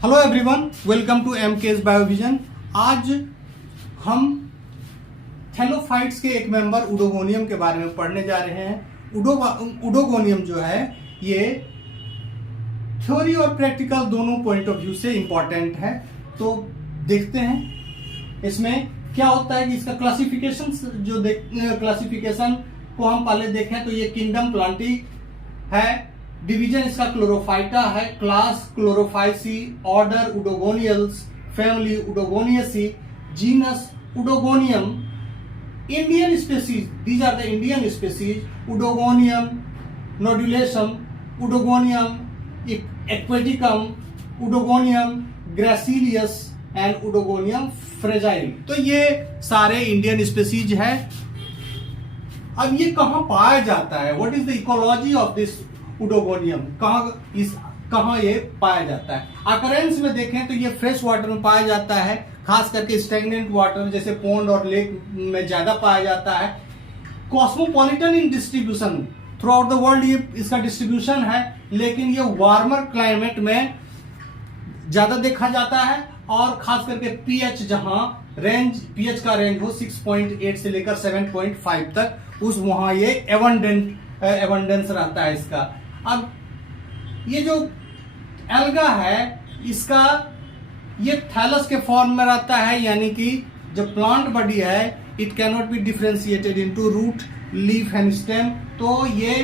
Hello everyone, welcome to MKS Biovision. आज हम thallophytes के एक मेंबर उडोगोनियम के बारे में पढ़ने जा रहे हैं। उडोगोनियम जो है ये थ्योरी और प्रैक्टिकल दोनों पॉइंट ऑफ व्यू से इंपॉर्टेंट है। तो देखते हैं इसमें क्या होता है कि इसका क्लासिफिकेशन क्लासिफिकेशन को हम पहले देखें तो ये किंगडम प्लांटी है, डिवीजन इसका क्लोरोफाइटा है, class Chlorophyceae, order Oedogoniales, family Oedogoniaceae, genus Oedogonium, Indian species, these are the Indian species, Oedogonium nodulosum, Oedogonium aquaticum, Oedogonium gracilis and Oedogonium fragile. तो ये सारे इंडियन स्पीसीज है। अब ये कहां पाया जाता है, what is the ecology of this oedogonium, कहां ये पाया जाता है? अकरेंस में देखें तो ये फ्रेश वाटर में पाया जाता है, खास करके स्टेगनेंट वाटर जैसे पोंड और लेक में ज्यादा पाया जाता है। Cosmopolitan in distribution, through out the world ये इसका डिस्ट्रीब्यूशन है, लेकिन ये वार्मर क्लाइमेट में ज्यादा देखा जाता है और खास करके पीएच जहां पीएच का रेंज हो 6.8 से लेकर 7.5 तक, उस वहां ये एबंडेंस रहता है इसका। अब ये जो एल्गा है इसका ये थैलस के फॉर्म में रहता है, यानी कि जो प्लांट बॉडी है it can not be differentiated into root, leaf and stem. तो ये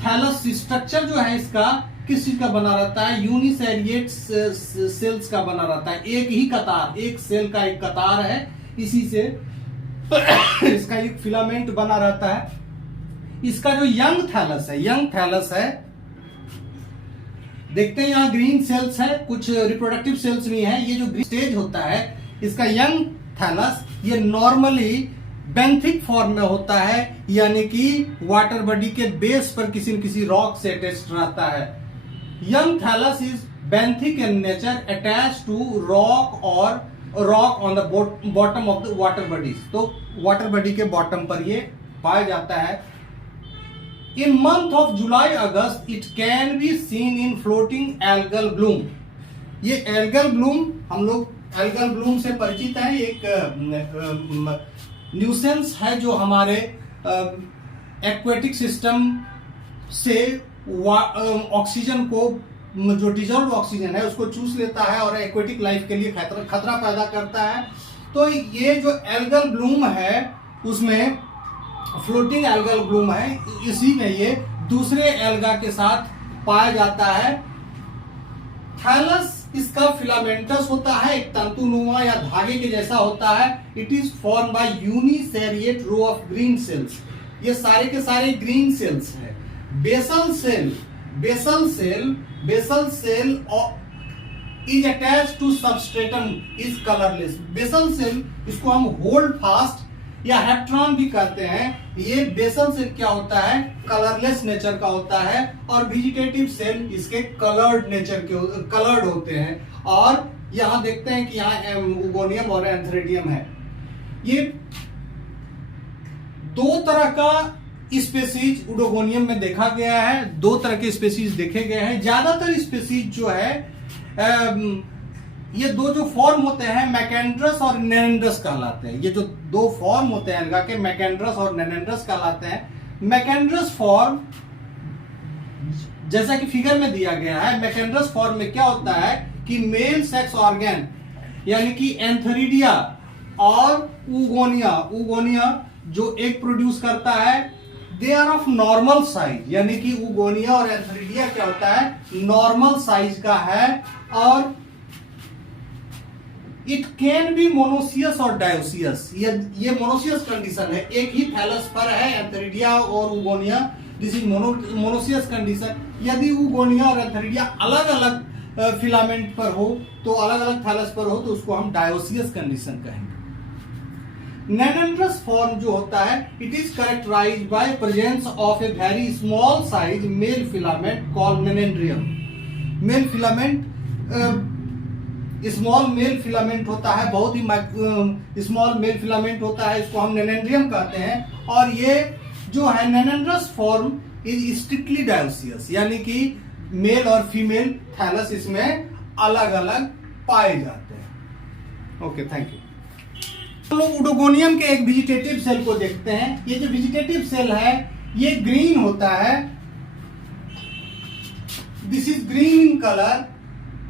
थैलस स्ट्रक्चर जो है इसका किस चीज का बना रहता है? यूनिसेरिएट सेल्स का बना रहता है। एक ही कतार, एक सेल का एक कतार है, इसी से इसका एक फिलामेंट बना रहता है। इसका जो यंग थैलस है, देखते हैं यहाँ ग्रीन सेल्स है, कुछ रिप्रोडक्टिव सेल्स नहीं है। ये जो ग्रीन स्टेज होता है इसका यंग थैलस, ये नॉर्मली बेंथिक फॉर्म में होता है, यानी कि वाटर बॉडी के बेस पर किसी न किसी रॉक से अटैच्ड रहता है। Young thallus is benthic in nature, attach to rock और rock on the bottom of the water bodies. तो वाटर बॉडी के बॉटम पर ये पाया जाता है। In month of July August it can be seen in floating algal bloom। ये algal bloom, हम लोग algal bloom से परिचित हैं। एक न्यूसेंस है जो हमारे एक्वेटिक सिस्टम से ऑक्सीजन को, जो डिजॉल्व ऑक्सीजन है उसको चूस लेता है और एक्वेटिक लाइफ के लिए खतरा पैदा करता है। तो ये जो एल्गल ब्लूम है उसमें फ्लोटिंग एल्गल ब्लूम है, इसी में ये दूसरे एल्गा के साथ पाया जाता है। थैलस इसका फिलामेंटस होता है, एक तंतुनुमा या धागे के जैसा होता है। It is form by uniseriate row of green cells. ये सारे के सारे ग्रीन सेल्स है। Basal cell is attached to substratum, is colourless. Basal cell इसको हम होल्ड फास्ट या हेप्ट्रॉन भी कहते हैं। ये बेसल सेल क्या होता है? कलरलेस नेचर का होता है, और वेजिटेटिव सेल इसके कलर्ड होते हैं। और यहां देखते हैं कि यहाँ उगोनियम और एंथ्रेडियम है। ये दो तरह का स्पेसीज उडोगोनियम में देखा गया है, दो तरह के स्पेसीज देखे गए हैं। ज्यादातर स्पेसीज जो है ये दो जो फॉर्म होते हैं मैकेंड्रस और नेनेंड्रस कहलाते हैं। ये जो दो फॉर्म होते हैं एल्गा के, मैकेंड्रस और नेनेंड्रस कहलाते हैं। मैकेंड्रस फॉर्म जैसा कि फिगर में दिया गया है, मैकेंड्रस फॉर्म में क्या होता है कि मेल सेक्स ऑर्गन यानी कि एंथरीडिया और उगोनिया जो एग प्रोड्यूस करता है, they are of normal size, यानी कि उगोनिया और एंथरीडिया क्या होता है? नॉर्मल साइज का है। और इट कैन बी मोनोसियस और डायोसियस। ये मोनोसियस कंडीशन है, एक ही थैलस पर है एंथरीडिया और उगोनिया, दिस इज मोनोसियस कंडीशन। यदि उगोनिया और एंथरीडिया अलग अलग फिलामेंट पर हो, तो अलग अलग थैलस पर हो, तो उसको हम डायोसियस कंडीशन कहेंगे। नेनेंड्रस फॉर्म जो होता है, it is characterised by presence of a very small size male filament called nannandrium. Male filament small male filament होता है, बहुत ही स्मॉल मेल फिलामेंट होता है, इसको हम नेनेंड्रियम कहते हैं। और ये जो है नेनेंड्रस फॉर्म इज स्ट्रिक्टली डायोसियस, यानी कि मेल और फीमेल थैलस इसमें अलग अलग पाए जाते हैं। Okay, thank you. हम लोग उडोगोनियम के एक वेजिटेटिव सेल को देखते हैं। ये जो वेजिटेटिव सेल है ये ग्रीन होता है। This is green in colour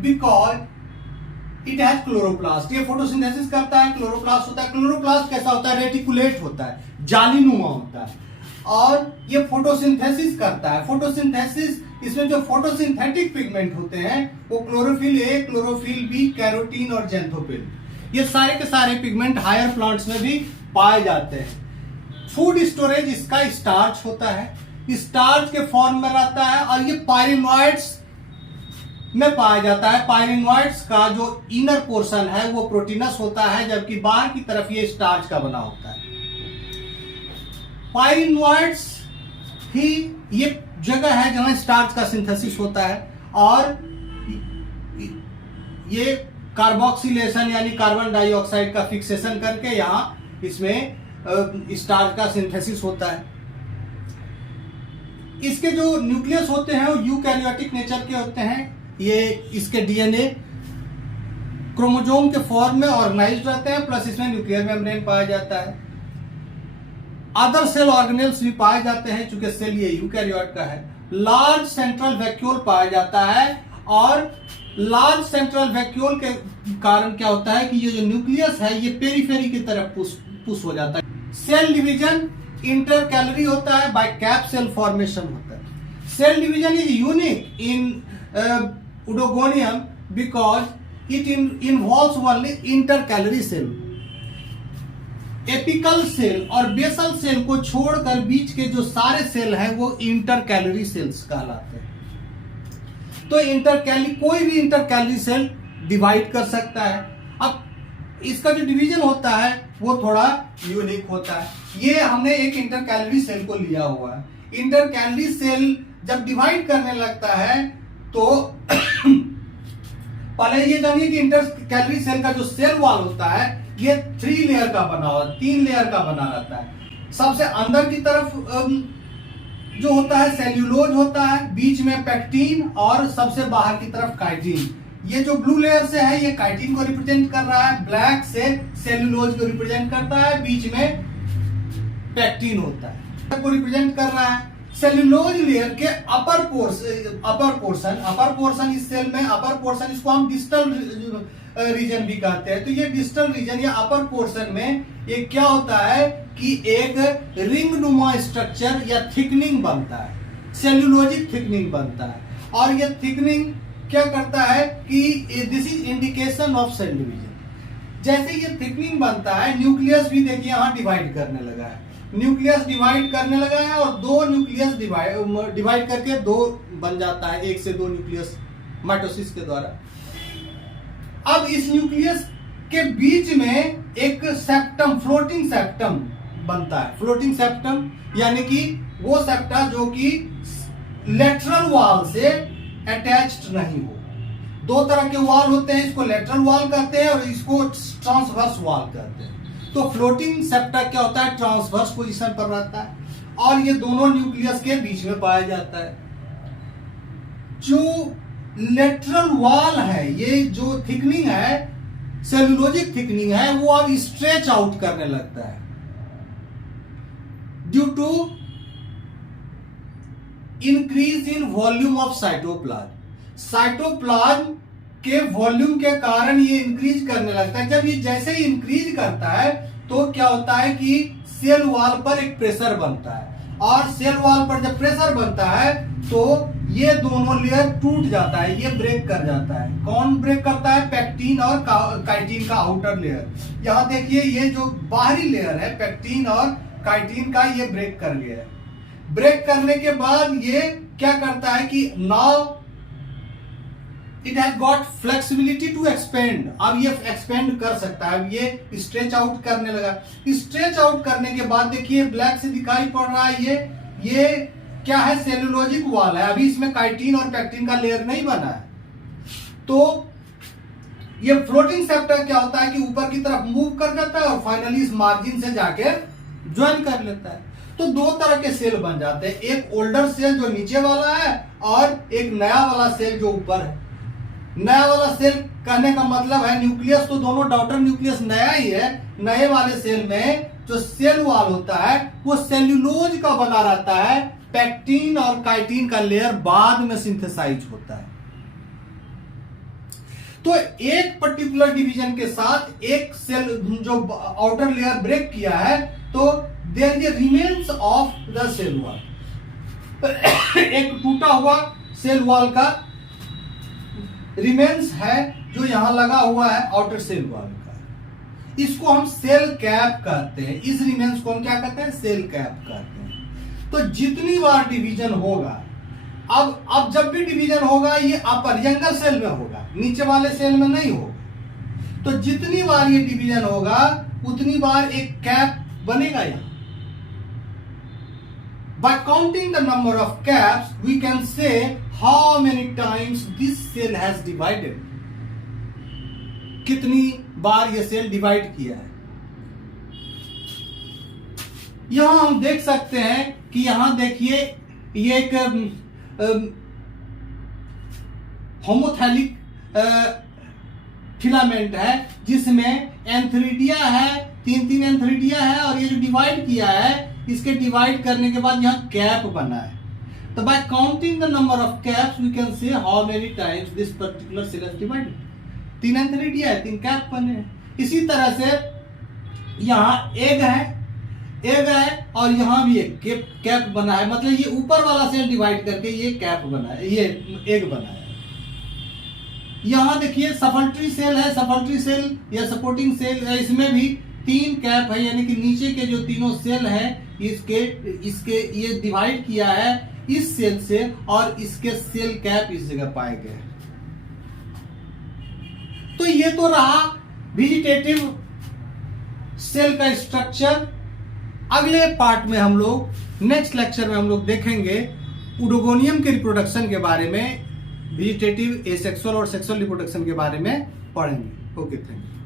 because it has chloroplast. ये फोटोसिंथेसिस करता है, क्लोरोप्लास्ट होता है। क्लोरोप्लास्ट कैसा होता है? रेटिकुलेट होता है, जालीनुमा होता है, और ये फोटोसिंथेसिस करता है। फोटोसिंथेसिस, इसमें जो फोटोसिंथेटिक पिगमेंट होते हैं वो chlorophyll A, chlorophyll B, carotene और जेंथोफिल, ये सारे के सारे पिगमेंट हायर प्लांट्स में भी पाए जाते हैं। फूड स्टोरेज इसका स्टार्च होता है, स्टार्च के फॉर्म में रहता है, और ये पायरिनोइड्स में पाया जाता है। पायरिनोइड्स का जो इनर पोर्शन है वो प्रोटीनस होता है, जबकि बाहर की तरफ ये स्टार्च का बना होता है। पायरिनोइड्स ही ये जगह है जहां स्टार्च का सिंथेसिस होता है, और ये कार्बोक्सिलेशन यानी कार्बन डाइऑक्साइड का फिक्सेशन करके यहां इसमें स्टार्च का सिंथेसिस होता है। इसके जो न्यूक्लियस होते हैं वो यूकैरियोटिक नेचर के होते हैं। ये इसके डीएनए क्रोमोसोम के फॉर्म में ऑर्गेनाइज्ड रहते हैं, प्लस इसमें न्यूक्लियर मेम्ब्रेन पाया जाता है। अदर सेल ऑर्गेनेल्स भी पाए जाते हैं, चूंकि सेल ये यूकैरियोट का है। लार्ज सेंट्रल वैक्यूल पाया जाता है, और लार्ज सेंट्रल वैक्यूल के कारण क्या होता है कि ये जो न्यूक्लियस है ये पेरीफेरी की तरफ पुश हो जाता है। सेल डिवीजन इंटर कैलोरी होता है, बाय कैप सेल फॉर्मेशन होता है। Cell division is unique in oedogonium because it involves only intercalary cell. Apical cell और बेसल सेल को छोड़कर बीच के जो सारे सेल हैं वो इंटर कैलोरी सेल्स कहलाते हैं। तो कोई भी इंटर कैलोरी सेल डिवाइड कर सकता है। अब इसका जो डिवीजन होता है वो थोड़ा यूनिक होता है। ये हमने एक इंटर कैलोरी सेल को लिया हुआ है। इंटर कैलोरी सेल जब डिवाइड करने लगता है तो पहले ये जानिए कि इंटर कैलोरी सेल का जो सेल वॉल होता है ये 3 लेयर का बना हुआ, 3 लेयर का बना रहता है। सबसे अंदर की तरफ जो होता है सेल्यूलोज होता है, बीच में पेक्टिन, और सबसे बाहर की तरफ काइटिन। ये जो ब्लू लेयर से है ये काइटिन को रिप्रेजेंट कर रहा है, ब्लैक से सेल्यूलोज को रिप्रेजेंट करता है, बीच में पेक्टिन होता है को रिप्रेजेंट कर रहा है। सेल्यूलोज लेयर के अपर पोर्शन इस सेल में अपर पोर्शन, इसको हम डिस्टल रीजन भी कहते हैं। तो ये डिस्टल रीजन या अपर पोर्शन में ये क्या होता है कि एक रिंग नुमा स्ट्रक्चर या थिकनिंग बनता है, सेल्यूलोजिक थिकनिंग बनता है। और ये थिकनिंग क्या करता है कि this is indication of cell division. जैसे ये थिकनिंग बनता है, न्यूक्लियस भी देखिए यहां डिवाइड करने लगा है, न्यूक्लियस डिवाइड करने लगा है, और 2 न्यूक्लियस डिवाइड करके 2 बन जाता है, 1 से 2 न्यूक्लियस माइटोसिस के द्वारा। अब इस न्यूक्लियस के बीच में एक सेप्टम, फ्लोटिंग सेप्टम बनता है। फ्लोटिंग सेप्टम यानी कि वो सेप्टा जो कि लेटरल वॉल से अटैच्ड नहीं हो। 2 तरह के वॉल होते हैं, इसको लेटरल वॉल कहते हैं और इसको ट्रांसवर्स वॉल कहते हैं। तो फ्लोटिंग सेप्टा क्या होता है? ट्रांसवर्स पोजीशन पर रहता है, और ये दोनों न्यूक्लियस के बीच में पाया जाता है। जो लेटरल वॉल है, ये जो थिकनिंग है, सेल्यूलोजिक थिकनिंग है, वो अब स्ट्रेच आउट करने लगता है due to increase in volume of cytoplasm. Cytoplasm के वॉल्यूम के कारण ये इंक्रीज करने लगता है। जब ये जैसे ही इंक्रीज करता है तो क्या होता है कि सेल वॉल पर एक प्रेशर बनता है, और सेल वॉल पर जब प्रेशर बनता है तो ये दोनों लेयर टूट जाता है, ये ब्रेक कर जाता है। कौन ब्रेक करता है? पेक्टिन और काइटिन का आउटर लेयर। यहां देखिए ये जो बाहरी लेयर है पेक्टिन और काइटिन का, ये ब्रेक कर लिया है। ब्रेक करने के बाद ये क्या करता है कि now it has got flexibility to expand. अब ये एक्सपेंड कर सकता है, अब ये स्ट्रेच आउट करने लगा। स्ट्रेच आउट करने के बाद देखिए ब्लैक से दिखाई पड़ रहा है, ये क्या है? सेल्यूलोजिक वॉल है। अभी इसमें काइटिन और पेक्टिन का लेयर नहीं बना है। तो ये फ्लोटिंग सेप्टा क्या होता है कि ऊपर की तरफ मूव कर जाता है और फाइनली इस मार्जिन से जाके ज्वाइन कर लेता है। तो तो दो तरह के सेल बन जाते हैं, एक ओल्डर सेल जो नीचे वाला है और एक नया वाला सेल जो ऊपर है। नया वाला सेल कहने का मतलब है न्यूक्लियस तो दोनों डॉटर न्यूक्लियस नया ही है। नए वाले सेल में जो सेल वॉल होता है वो सेल्यूलोज का बना रहता है, पैक्टिन और काइटिन का लेयर बाद में सिंथेसाइज होता है। तो एक पर्टिकुलर डिवीजन के साथ एक सेल जो आउटर लेयर ब्रेक किया है तो there is remains of the cell wall. एक टूटा हुआ सेल वॉल का रिमेन्स है जो यहां लगा हुआ है आउटर सेल वॉल का, इसको हम सेल कैप कहते हैं। इस रिमेन्स को हम क्या कहते हैं? सेल कैप कहते हैं। तो जितनी बार डिवीजन होगा, अब जब भी डिवीजन होगा ये अपर यंगर सेल में होगा, नीचे वाले सेल में नहीं होगा। तो जितनी बार ये डिवीजन होगा उतनी बार एक कैप बनेगा यहां। By counting the number of caps, we can say how many times this cell has divided. कितनी बार ये सेल डिवाइड किया है। यहां हम देख सकते हैं कि यहां देखिए ये एक होमोथैलिक फिलामेंट है जिसमें एंथ्रिडिया है, तीन एंथ्रिडिया है और ये जो डिवाइड किया है इसके डिवाइड करने के बाद यहाँ कैप बना है। तो by counting the number of caps we can say how many times this particular cell is divided. 3 antheridia है, 3 कैप बने हैं। इसी तरह से यहाँ एग है और यहाँ भी एक कैप बना है, मतलब ये ऊपर वाला सेल डिवाइड करके ये कैप बना है, ये एग बना है। यहाँ देखिए सफल्ट्री सेल है, सफल्ट्री सेल या सपोर्टिंग सेल, इसमें भी 3 कैप है, यानी कि नीचे के जो तीनों सेल हैं इसके ये डिवाइड किया है इस सेल से और इसके सेल कैप इस जगह पाए गए। तो ये तो रहा वेजिटेटिव सेल का स्ट्रक्चर। अगले पार्ट में हम लोग नेक्स्ट लेक्चर में हम लोग देखेंगे उडोगोनियम के रिप्रोडक्शन के बारे में, वेजिटेटिव, एसेक्सुअल और सेक्सुअल रिप्रोडक्शन के बारे में पढ़ेंगे। Okay, thank you.